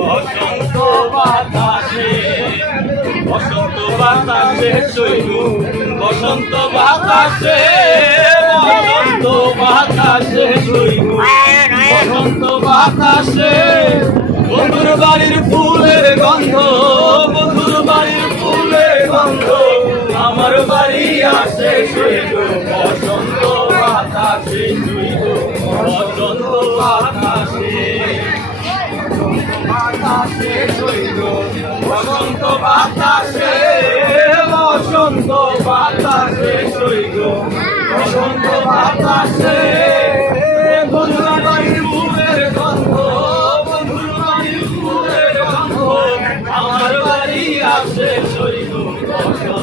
বসন্ত বাতাসে বসন্ত বাতাসে চৈগু বসন্ত বাতাসে বসন্ত বাতাসে চৈগু বসন্ত বাতাসে বন্ধুর বাড়ির ফুলের গন্ধ বন্ধুর বাড়ির ফুলের গন্ধ আমার বাড়ি আসে সইব বসন্ত বাতাসে সইব বসন্ত বাতাসে চৈল বসন্ত বাতাসে বসন্ত বাতাসে চৈল বসন্ত বাতাসে বন্ধুরা বাড়ির ফুলের গন্ধ বন্ধুর গন্ধ আমার বাড়ি আসে চৈল বসন্ত